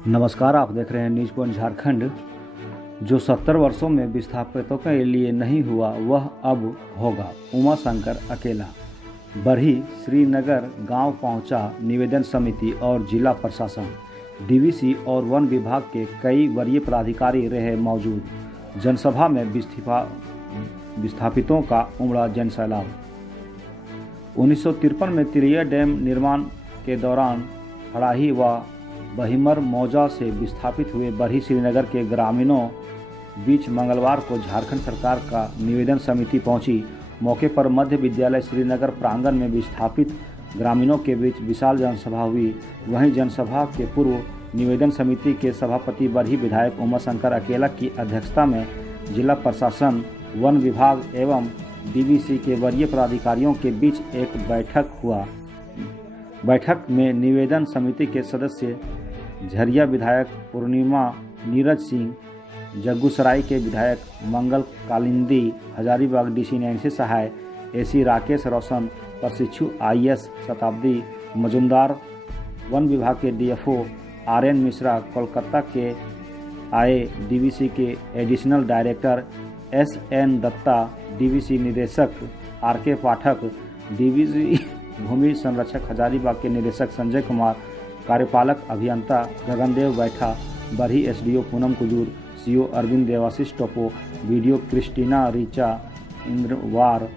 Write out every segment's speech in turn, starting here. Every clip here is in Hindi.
नमस्कार, आप देख रहे हैं न्यूज़ पॉइंट झारखंड। जो 70 वर्षों में विस्थापितों के लिए नहीं हुआ वह अब होगा। उमा शंकर अकेला बरही श्रीनगर गांव पहुंचा निवेदन समिति और जिला प्रशासन, डीवीसी और वन विभाग के कई वरीय पदाधिकारी रहे मौजूद। जनसभा में विस्थापितों का उमड़ा जनसैलाब। 1953 में तिलैया डैम निर्माण के दौरान हड़ाही व बहिमर मौजा से विस्थापित हुए बरही श्रीनगर के ग्रामीणों बीच मंगलवार को झारखंड सरकार का निवेदन समिति पहुंची। मौके पर मध्य विद्यालय श्रीनगर प्रांगण में विस्थापित ग्रामीणों के बीच विशाल जनसभा हुई। वहीं जनसभा के पूर्व निवेदन समिति के सभापति बरही विधायक उमा शंकर अकेला की अध्यक्षता में जिला प्रशासन, वन विभाग एवं डीवीसी के वरीय पदाधिकारियों के बीच एक बैठक हुआ। बैठक में निवेदन समिति के सदस्य झरिया विधायक पूर्णिमा नीरज सिंह, जग्गूसराय के विधायक मंगल कालिंदी, हजारीबाग डीसी नैन्सी सहाय, एसी राकेश रोशन, प्रशिक्षु आईएएस शताब्दी मजुमदार, वन विभाग के डीएफओ आरएन मिश्रा, कोलकाता के आए डीवीसी के additional director SN Datta, DVC निदेशक आरके पाठक, डीवीसी भूमि संरक्षक हजारीबाग के निदेशक संजय कुमार, कार्यपालक अभियंता Gagandev Baitha, Barhi SDO Poonam Kujur, CO Arvind Devashish Topo, BDO Christina Richa Indwar,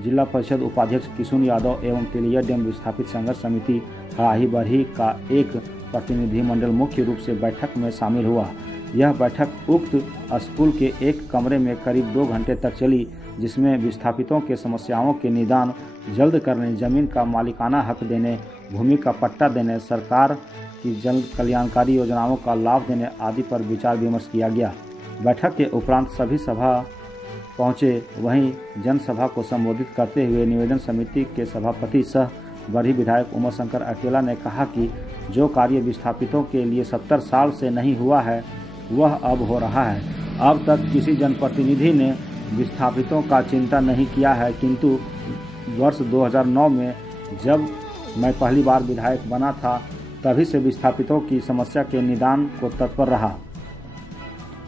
Zila Parishad उपाध्यक्ष किशुन यादव एवं तिलैया डैम विस्थापित संघर्ष समिति हड़ाही बरही का एक प्रतिनिधिमंडल मुख्य रूप से बैठक में शामिल हुआ। यह बैठक उक्त स्कूल के एक कमरे में करीब 2 घंटे तक चली, जिसमें विस्थापितों के समस्याओं के निदान जल्द करने, जमीन का मालिकाना हक देने, भूमि का पट्टा देने, सरकार की जन कल्याणकारी योजनाओं का लाभ देने आदि पर विचार विमर्श किया गया। बैठक के उपरांत सभी सभा पहुंचे। वहीं जनसभा को संबोधित करते हुए निवेदन समिति के सभापति सह बरही विधायक उमा शंकर अकेला ने कहा कि जो कार्य विस्थापितों के लिए 70 साल से नहीं हुआ है वह अब हो रहा है। अब तक किसी जनप्रतिनिधि ने विस्थापितों का चिंता नहीं किया है, किंतु वर्ष 2009 में जब मैं पहली बार विधायक बना था तभी से विस्थापितों की समस्या के निदान को तत्पर रहा।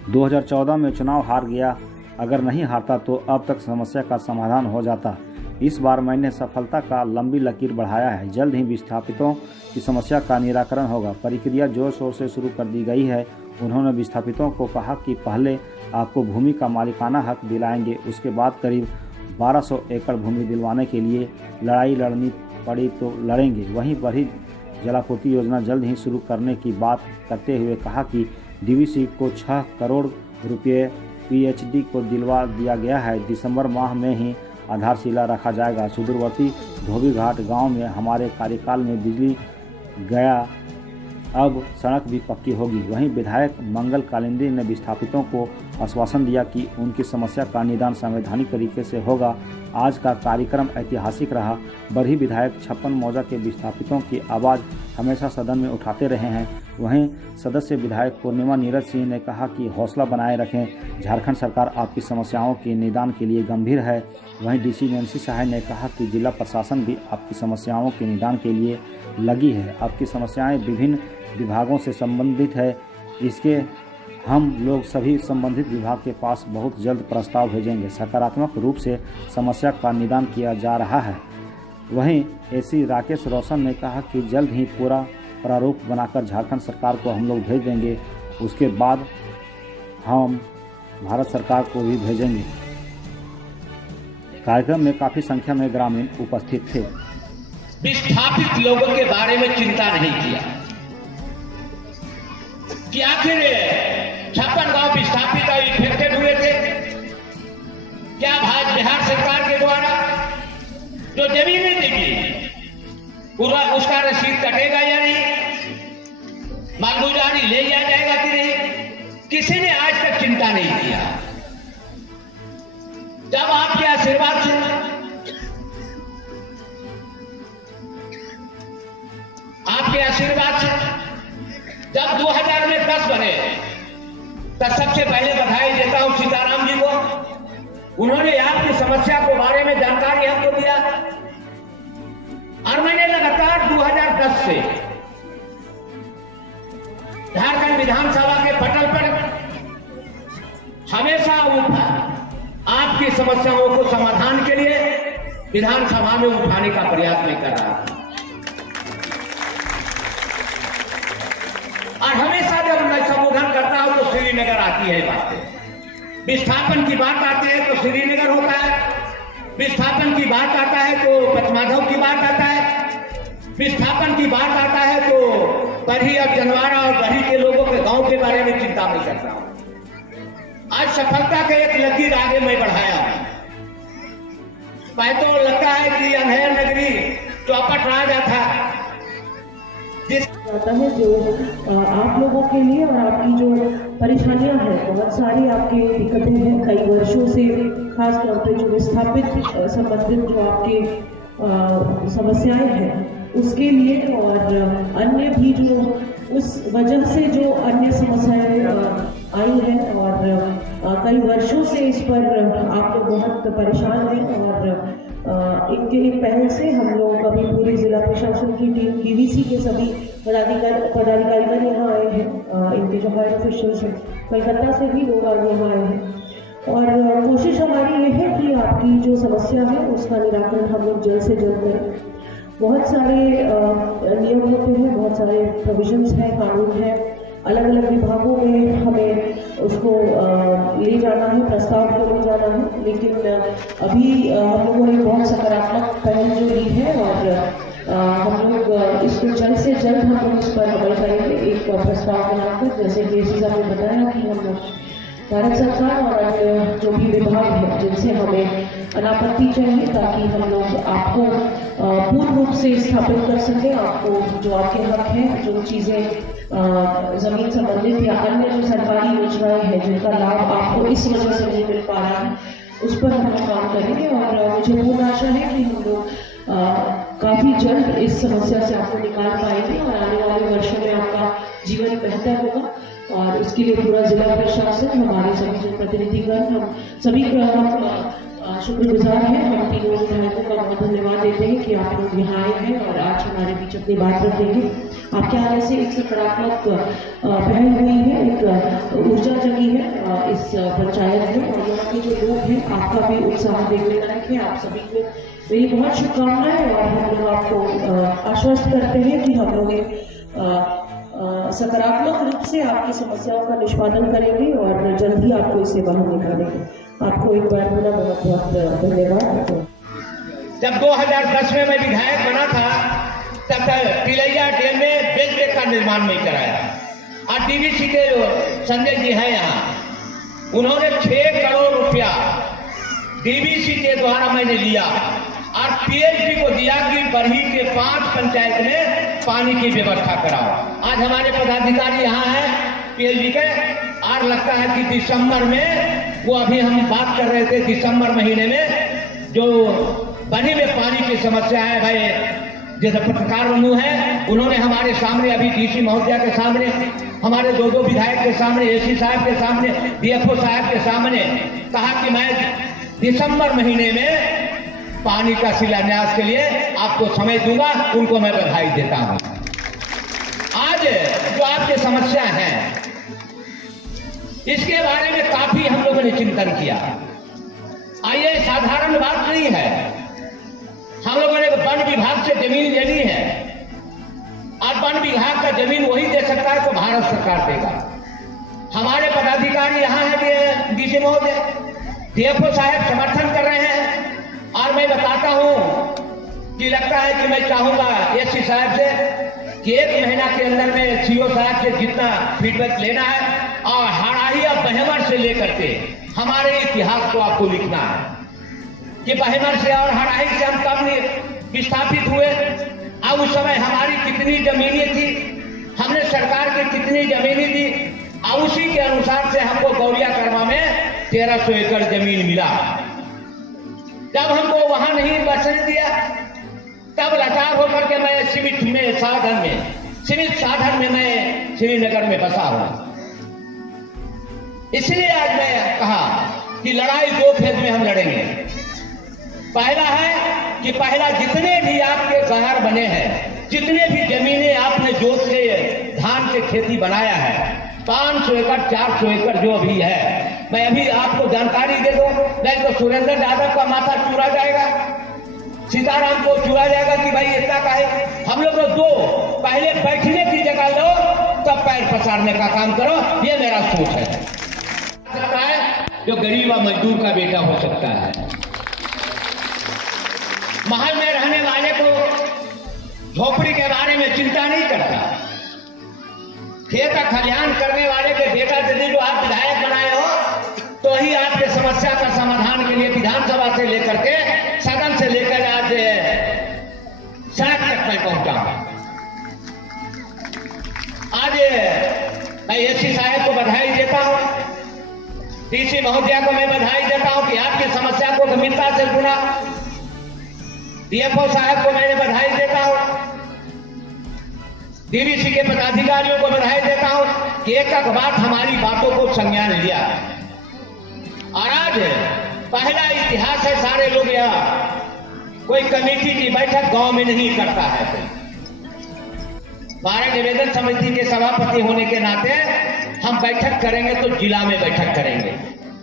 2014 में चुनाव हार गया, अगर नहीं हारता तो अब तक समस्या का समाधान हो जाता। इस बार मैंने सफलता का लंबी लकीर बढ़ाया है। जल्द ही विस्थापितों की समस्या का निराकरण होगा। प्रक्रिया जोर शोर से शुरू कर दी गई है। उन्होंने विस्थापितों को कहा कि पहले आपको भूमि का मालिकाना हक दिलाएंगे, उसके बाद करीब 1200 एकड़ भूमि दिलवाने के लिए लड़ाई लड़नी पड़ी तो लड़ेंगे। वहीं बरही जलापूर्ति योजना जल्द ही शुरू करने की बात करते हुए कहा कि डीवीसी को 6 करोड़ रुपये पीएचडी को दिलवा दिया गया है। दिसंबर माह में ही आधारशिला रखा जाएगा। सुदूरवर्ती धोबीघाट गांव में हमारे कार्यकाल में बिजली गया, अब सड़क भी पक्की होगी। वहीं विधायक मंगल कालिंदी ने विस्थापितों को आश्वासन दिया कि उनकी समस्या का निदान संवैधानिक तरीके से होगा। आज का कार्यक्रम ऐतिहासिक रहा। बरही विधायक 56 मौजा के विस्थापितों की आवाज़ हमेशा सदन में उठाते रहे हैं। वहीं सदस्य विधायक पूर्णिमा नीरज सिंह ने कहा कि हौसला बनाए रखें, झारखंड सरकार आपकी समस्याओं के निदान के लिए गंभीर है। वहीं डीसी नैन्सी सहाय ने कहा कि जिला प्रशासन भी आपकी समस्याओं के निदान के लिए लगी है। आपकी समस्याएं विभिन्न विभागों से संबंधित है, इसके हम लोग सभी संबंधित विभाग के पास बहुत जल्द प्रस्ताव भेजेंगे। सकारात्मक रूप से समस्या का निदान किया जा रहा है। वहीं एसी राकेश रोशन ने कहा कि जल्द ही पूरा प्रारूप बनाकर झारखंड सरकार को हम लोग भेज देंगे, उसके बाद हम भारत सरकार को भी भेजेंगे। कार्यक्रम में काफी संख्या में ग्रामीण उपस्थित थे। विस्थापित लोगों के बारे में चिंता नहीं किया कि आखिर 56 गांव विस्थापित और इन्फेक्टेड हुए थे। क्या बिहार सरकार के द्वारा जो जमीनें देगी पूरा उसका रसीद कटेगा या नहीं, मालगुजारी ले लिया जाएगा कि नहीं, किसी ने आज तक चिंता नहीं किया। जब आपके आशीर्वाद से जब 2010 बने तब सबसे पहले बधाई देता हूं सीताराम जी को। उन्होंने आपकी समस्या के बारे में जानकारी हमको दिया और मैंने लगातार 2010 से झारखंड विधानसभा के पटल पर हमेशा आपकी समस्याओं को समाधान के लिए विधानसभा में उठाने का प्रयास नहीं कर रहा था। और हमेशा जब मैं संबोधन करता हूं तो श्रीनगर आती है बातें। विस्थापन की बात आती है तो श्रीनगर होता है, विस्थापन की बात आता है तो पचमाधव की बात आता है, विस्थापन की बात आता है तो बरही और जनवारा और बरही के लोगों के गांव के बारे में चिंता नहीं करता हूं। आज सफलता के एक लकीर आगे मैं बढ़ाया हूं। तो लगता है कि अंधेर नगरी चौपट राजा था जाता है जो आप लोगों के लिए और आपकी जो परेशानियां हैं, बहुत सारी आपकी दिक्कतें हैं कई वर्षों से, खास तौर पे जो विस्थापित संबंधित जो आपके समस्याएं हैं उसके लिए, और अन्य भी जो उस वजह से जो अन्य समस्याएं आई हैं और कई वर्षों से इस पर आप लोग बहुत परेशान हैं। और इनके एक पहल से हम लोग अभी पूरे जिला प्रशासन की टीम डीवीसी के सभी पदाधिकारीगण यहाँ आए हैं, इनके जो हायर ऑफिशियल्स हैं, कलकत्ता से भी लोग आज यहाँ आए हैं। और कोशिश हमारी ये है कि आपकी जो समस्या है उसका निराकरण हम लोग जल्द से जल्द करें। बहुत सारे नियम होते हैं, बहुत सारे प्रोविजंस हैं, कानून है, अलग अलग विभागों में हमें उसको ले जाना है, प्रस्ताव को ले जाना है। लेकिन अभी हम लोगों ने बहुत सकारात्मक पहल जो ली है और हम लोग इसको जल्द से जल्द हम लोग इस पर अमल करेंगे। एक प्रस्ताव बनाकर, जैसे कि एसी साहब ने बताया कि हम भारत सरकार और अन्य जो भी विभाग है जिनसे हमें अनापत्ति चाहिए ताकि हम लोग आपको पूर्ण रूप से स्थापित कर सकें, आपको जो आपके हक हैं, जो चीज़ें जमीन संबंधित या अन्य जो सरकारी योजनाएं हैं जिनका लाभ आपको इस वजह से नहीं मिल पा रहा है, उस पर हम लोग काम करेंगे। और मुझे पूर्ण आशा है कि हम लोग काफ़ी जल्द इस समस्या से आपको निकाल पाएंगे और आने वाले वर्षों में आपका जीवन बेहतर होगा। और उसके लिए पूरा जिला प्रशासन, हमारे सभी जो प्रतिनिधिगण, हम सभी शुक्रगुजार हैं। हम तीनों विधायकों का बहुत धन्यवाद देते हैं कि आप लोग यहाँ आए हैं और आज हमारे बीच अपनी बात रखेंगे। आपके आने से एक सकारात्मक पहल हुई है, एक ऊर्जा जगी है इस पंचायत में, और यहाँ के जो लोग हैं आपका भी उत्साह देखने लायक है। आप सभी को मेरी बहुत शुभकामनाएं और हम लोग आपको आश्वस्त करते हैं कि हम लोग सकारात्मक रूप से आपकी समस्याओं का निष्पादन करेंगे और जल्द ही आपको इससे बाहर निकालेंगे। आपको एक बार पुनः बहुत बहुत धन्यवाद। जब 2010 में मैं विधायक बना था तब तिलैया डैम में बेल डेक का निर्माण नहीं कराया, और डीवीसी के संजय जी हैं यहाँ, उन्होंने 6 करोड़ रुपया डीवीसी के द्वारा मैंने लिया और पीएचडी को दिया कि बरही के 5 पंचायत में पानी की व्यवस्था कराओ। आज हमारे पदाधिकारी यहाँ हैं पीएचडी के, और लगता है कि दिसंबर में, वो अभी हम बात कर रहे थे दिसंबर महीने में, जो बरही में पानी की समस्या है, भाई जैसे पत्रकार बंधु है, उन्होंने हमारे सामने अभी डीसी महोदया के सामने, हमारे 2 विधायक के सामने, एसी साहब के सामने, डीएफओ साहब के सामने कहा कि मैं दिसंबर महीने में पानी का शिलान्यास के लिए आपको समय दूंगा। उनको मैं बधाई देता हूं। आज जो आपकी समस्या है इसके बारे में काफी हम लोगों ने चिंतन किया। ये साधारण बात नहीं है, हम लोगों ने वन विभाग से जमीन लेनी है और वन विभाग का जमीन वही दे सकता है तो भारत सरकार देगा। हमारे पदाधिकारी यहाँ है, डीसी महोदय, डीएफओ साहब समर्थन कर रहे हैं, और मैं बताता हूं कि लगता है कि मैं चाहूंगा एससी साहब से कि 1 महीना के अंदर में सीओ साहब से जितना फीडबैक लेना है और हराही और बहेमर से लेकर के हमारे इतिहास को आपको लिखना है कि बहेमर से और हराही से हम कब विस्थापित हुए, अब उस समय हमारी कितनी जमीनें थी, हमने सरकार की कितनी जमीनें दी, और उसी के अनुसार से हमको गौरिया कर्मा में 1300 एकड़ जमीन मिला। जब हमको वहां नहीं बसने दिया तब लाचार होकर के मैं सीमित साधन में मैं श्रीनगर में बसा हूं। इसलिए आज मैं कहा कि लड़ाई 2 फेज में हम लड़ेंगे। पहला है कि पहला जितने भी आपके गहर बने हैं, जितने भी जमीनें आपने जोत के धान के खेती बनाया है 500 एकड़ 400 एकड़ जो अभी है। मैं अभी आपको जानकारी दे दूं, नहीं तो सुरेंद्र यादव का माथा चूरा जाएगा, सीताराम को चूरा जाएगा कि भाई इतना का है। हम लोग दो पहले बैठने की जगह लो, तब पैर पसारने का काम करो, ये मेरा सोच है। सकता है जो गरीब व मजदूर का बेटा हो सकता है। महल में रहने वाले को झोपड़ी के बारे में चिंता नहीं करता। खेत का खलिहान करने वाले के बेटा यदि जो आप विधायक बनाए हो, तो ही आपके समस्या का समाधान के लिए विधानसभा से लेकर के सदन से लेकर आज सड़क तक मैं पहुंचा। आज मैं एससी साहब को बधाई देता हूं, डीसी महोदया को मैं बधाई देता हूं कि आपकी समस्या को गंभीरता से सुना। डीएफओ साहब को मैंने बधाई देता हूं, डीवीसी के पदाधिकारियों को बधाई देता हूं कि एक एक बात हमारी बातों को संज्ञान लिया। और आज पहला इतिहास है, सारे लोग यहाँ कोई कमेटी की बैठक गांव में नहीं करता है। बारह निवेदन समिति के सभापति होने के नाते हम बैठक करेंगे तो जिला में बैठक करेंगे।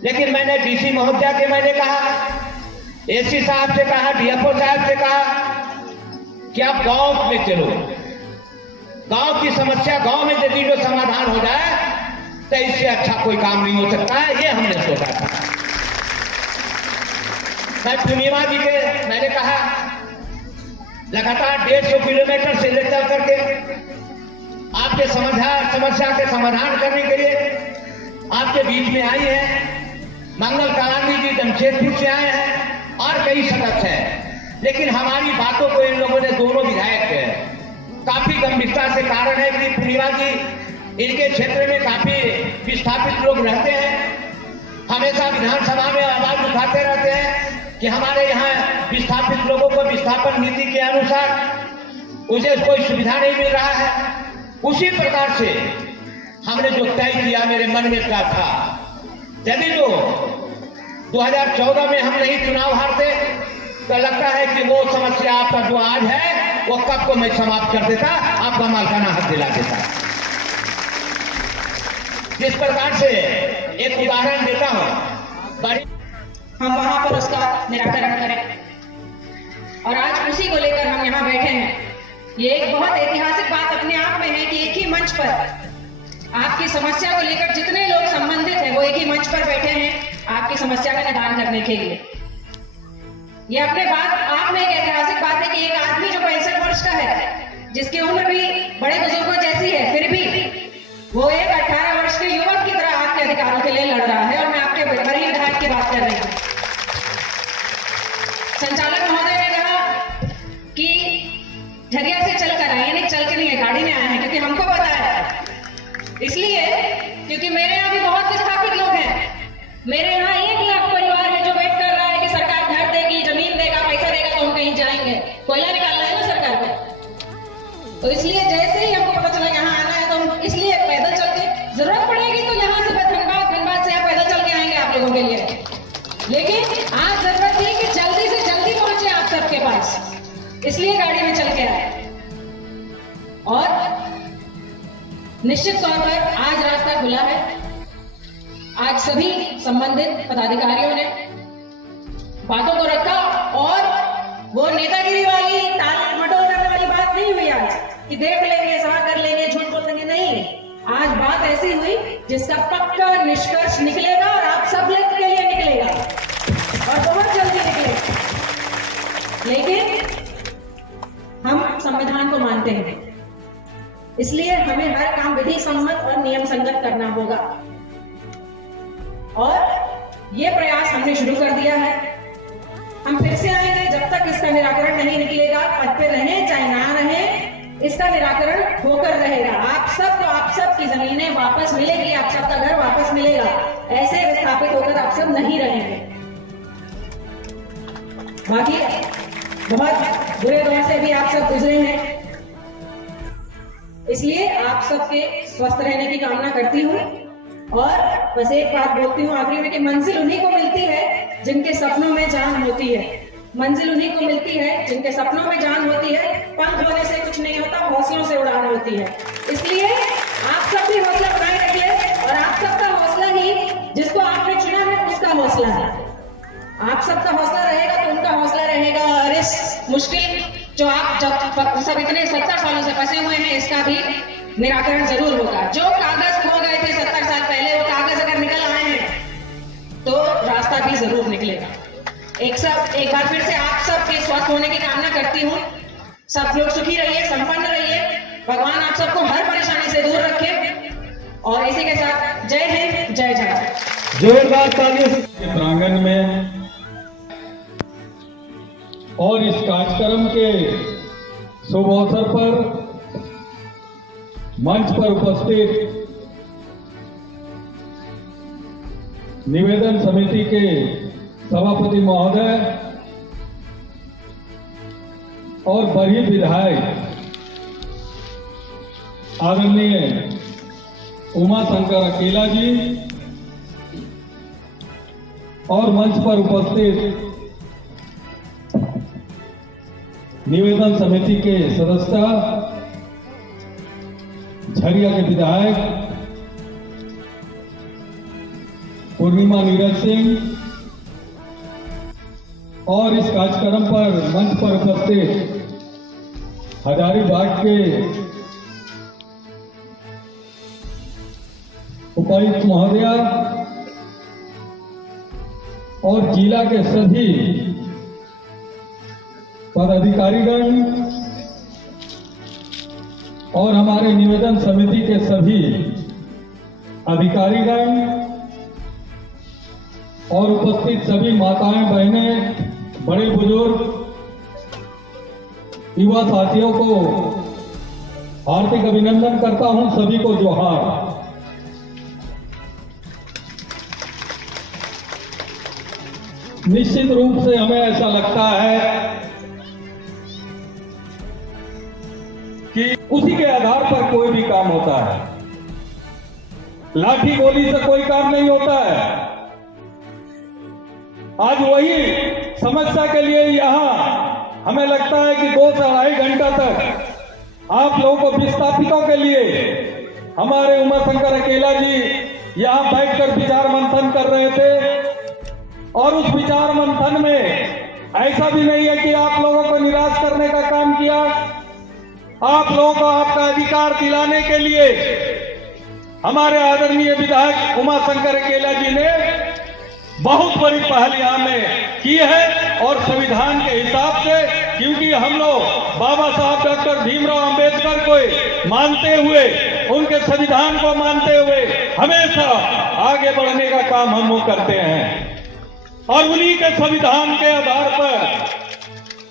लेकिन मैंने डीसी महोदया के मैंने कहा, एससी साहब से कहा, डीएफओ साहब से कहा कि आप गांव में चलो, गांव की समस्या गांव में यदि जो समाधान हो जाए तो इससे अच्छा कोई काम नहीं हो सकता है, ये हमने सोचा था। मैं पूर्णिमा जी के मैंने कहा लगातार 150 किलोमीटर से लेकर करके आपके समस्या के समाधान करने के लिए आपके बीच में आई है। मंगल कलानी जी जमशेदपुर से आए हैं और कई सदस्य हैं, लेकिन हमारी बातों को इन लोगों ने दोनों विधायक काफी गंभीरता से, कारण है कि पूर्णिमा जी इनके क्षेत्र में काफी विस्थापित लोग रहते हैं, हमेशा विधानसभा में आवाज उठाते रहते हैं कि हमारे यहाँ विस्थापित लोगों को विस्थापन नीति के अनुसार उसे कोई सुविधा नहीं मिल रहा है। उसी प्रकार से हमने जो तय किया, मेरे मन में क्या था, यदि जो 2014 में हम नहीं चुनाव हारते तो लगता है कि वो समस्या आपका जो आज है वो कब को मैं समाप्त कर देता, आपका मालकाना हक दिला देता। जिस प्रकार से एक उदाहरण देता हूं, हम वहां पर उसका निराकरण करें और आज उसी को लेकर हम यहाँ बैठे हैं। ये एक बहुत ऐतिहासिक बात अपने आप में है कि एक ही मंच पर आपकी समस्या को लेकर जितने लोग संबंधित हैं वो एक ही मंच पर बैठे हैं आपकी समस्या का निदान करने के लिए। ये अपने आप में एक ऐतिहासिक बात है कि एक आदमी जो 65 वर्ष का है, जिसकी उम्र भी बड़े बुजुर्गों जैसी है, फिर भी वो एक 18 वर्ष के युवक की तरह आपके अधिकारों के लिए लड़ रहा है। और मैं आपके बड़ी विधायक की बात कर रही हूँ। संचालक महोदय ने कहा कि झरिया से चलकर आए, यानी चल के नहीं है, गाड़ी में आए हैं, क्योंकि हमको पता है, इसलिए क्योंकि मेरे यहाँ भी बहुत विस्थापित लोग हैं। मेरे यहाँ 1 लाख परिवार है जो वेट कर रहा है कि सरकार घर देगी, जमीन देगा, पैसा देगा तो हम कहीं जाएंगे। कोयला निकालना है ना सरकार को, तो इसलिए जैसे ही हमको पता चला यहाँ आना है तो हम इसलिए पैदल चल के, जरूरत पड़ेगी तो यहाँ से धनबाद से यहाँ पैदल चल के आएंगे आप लोगों के लिए। लेकिन आज जरूरत है कि जल्दी से जल्दी पहुंचे आप सबके पास, इसलिए गाड़ी में चल के आए। और निश्चित तौर पर आज रास्ता खुला है। आज सभी संबंधित पदाधिकारियों ने बातों को रखा और वो नेतागिरी वाली टाल मटोल करने वाली बात नहीं हुई आज कि देख लेंगे, सभा कर लेंगे, झूठ बोल देंगे, नहीं। आज बात ऐसी हुई जिसका पक्का निष्कर्ष निकलेगा और आप सब लोग के लिए निकलेगा और बहुत जल्दी निकलेगा। लेकिन हम संविधान को मानते हैं, इसलिए हमें हर काम विधि सम्मत और नियम संगत करना होगा। और ये प्रयास हमने शुरू कर दिया है। हम फिर से आएंगे जब तक इसका निराकरण नहीं निकलेगा। पद पे रहें चाहे ना रहें, इसका निराकरण होकर रहेगा। आप सब की जमीनें वापस मिलेगी, आप सबका घर वापस मिलेगा। ऐसे विस्थापित होकर आप सब नहीं रहेंगे। बाकी बहुत बुरे दौर से भी आप सब गुजरे हैं, इसलिए आप सबके स्वस्थ रहने की कामना करती हूँ। और बस एक बात बोलती हूँ आखिरी में कि मंजिल उन्हीं को मिलती है जिनके सपनों में जान होती है। मंजिल उन्हीं को मिलती है जिनके सपनों में जान होती है। पंख होने से कुछ नहीं होता, हौसलों से उड़ान होती है। इसलिए आप हम सब इतने 70 सालों से फंसे हुए हैं, इसका भी निराकरण जरूर होगा। जो कागज खो गए थे 70 साल पहले, वो कागज अगर निकल आए हैं तो रास्ता भी जरूर निकलेगा। एक बार फिर से आप सबके स्वस्थ होने की कामना करती हूँ। सब लोग सुखी रहिए, संपन्न रहिए, भगवान आप सबको हर परेशानी से दूर रखे। और इसी के साथ जय हिंद, जय जवान। जोरदार तालियों से प्रांगण में और इस कार्यक्रम के शुभ अवसर पर मंच पर उपस्थित निवेदन समिति के सभापति महोदय और बड़ी विधायक आदरणीय उमा शंकर अकेला जी और मंच पर उपस्थित निवेदन समिति के सदस्य, झरिया के विधायक पूर्णिमा नीरज सिंह और इस कार्यक्रम पर मंच पर उपस्थित हजारीबाग के उपायुक्त महोदया और जिला के सभी पदाधिकारीगण और हमारे निवेदन समिति के सभी अधिकारीगण और उपस्थित सभी माताएं, बहनें, बड़े बुजुर्ग, युवा साथियों को हार्दिक अभिनंदन करता हूं। सभी को जोहार। निश्चित रूप से हमें ऐसा लगता है कि उसी के आधार पर कोई भी काम होता है। लाठी गोली से कोई काम नहीं होता है। आज वही समस्या के लिए यहां हमें लगता है कि 2 से 2.5 घंटा तक आप लोगों को विस्थापितों के लिए हमारे उमा शंकर अकेला जी यहां बैठकर विचार मंथन कर रहे थे। और उस विचार मंथन में ऐसा भी नहीं है कि आप लोगों को निराश करने का काम किया। आप लोगों को आपका अधिकार दिलाने के लिए हमारे आदरणीय विधायक उमा शंकर अकेला जी ने बहुत बड़ी पहल यहां में की है। और संविधान के हिसाब से, क्योंकि हम लोग बाबा साहब डॉक्टर भीमराव अंबेडकर को मानते हुए, उनके संविधान को मानते हुए हमेशा आगे बढ़ने का काम हम लोग करते हैं। और उन्हीं के संविधान के आधार पर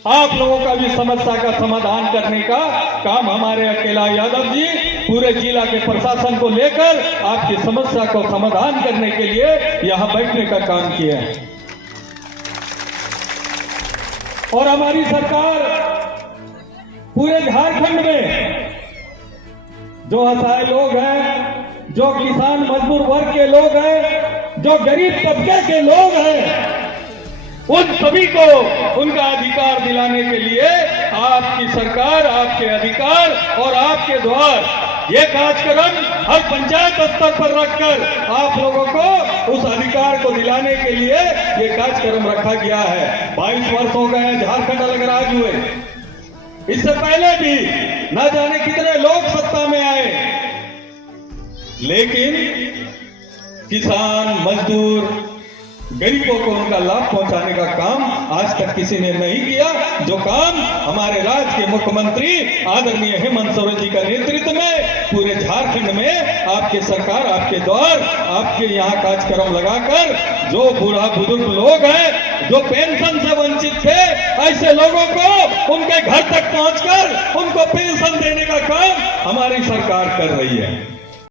आप लोगों का भी समस्या का समाधान करने का काम हमारे अकेला यादव जी पूरे जिला के प्रशासन को लेकर आपकी समस्या को समाधान करने के लिए यहां बैठने का काम किया है। और हमारी सरकार पूरे झारखंड में जो असहाय लोग हैं, जो किसान मजदूर वर्ग के लोग हैं, जो गरीब तबके के लोग हैं, उन सभी को उनका अधिकार दिलाने के लिए आपकी सरकार, आपके अधिकार और आपके द्वार ये कार्यक्रम हर पंचायत स्तर पर रखकर आप लोगों को उस अधिकार को दिलाने के लिए ये कार्यक्रम रखा गया है। 22 वर्ष हो गए झारखंड अलग राज्य हुए। इससे पहले भी न जाने कितने लोग सत्ता में आए, लेकिन किसान, मजदूर, गरीबों को उनका लाभ पहुंचाने का काम आज तक किसी ने नहीं किया। जो काम हमारे राज्य के मुख्यमंत्री आदरणीय हेमंत सोरेन जी का नेतृत्व में पूरे झारखंड में आपके सरकार, आपके द्वार, आपके यहाँ कार्यक्रम लगाकर जो बूढ़ा बुजुर्ग लोग हैं, जो पेंशन से वंचित थे, ऐसे लोगों को उनके घर तक पहुंचकर उनको पेंशन देने का काम हमारी सरकार कर रही है।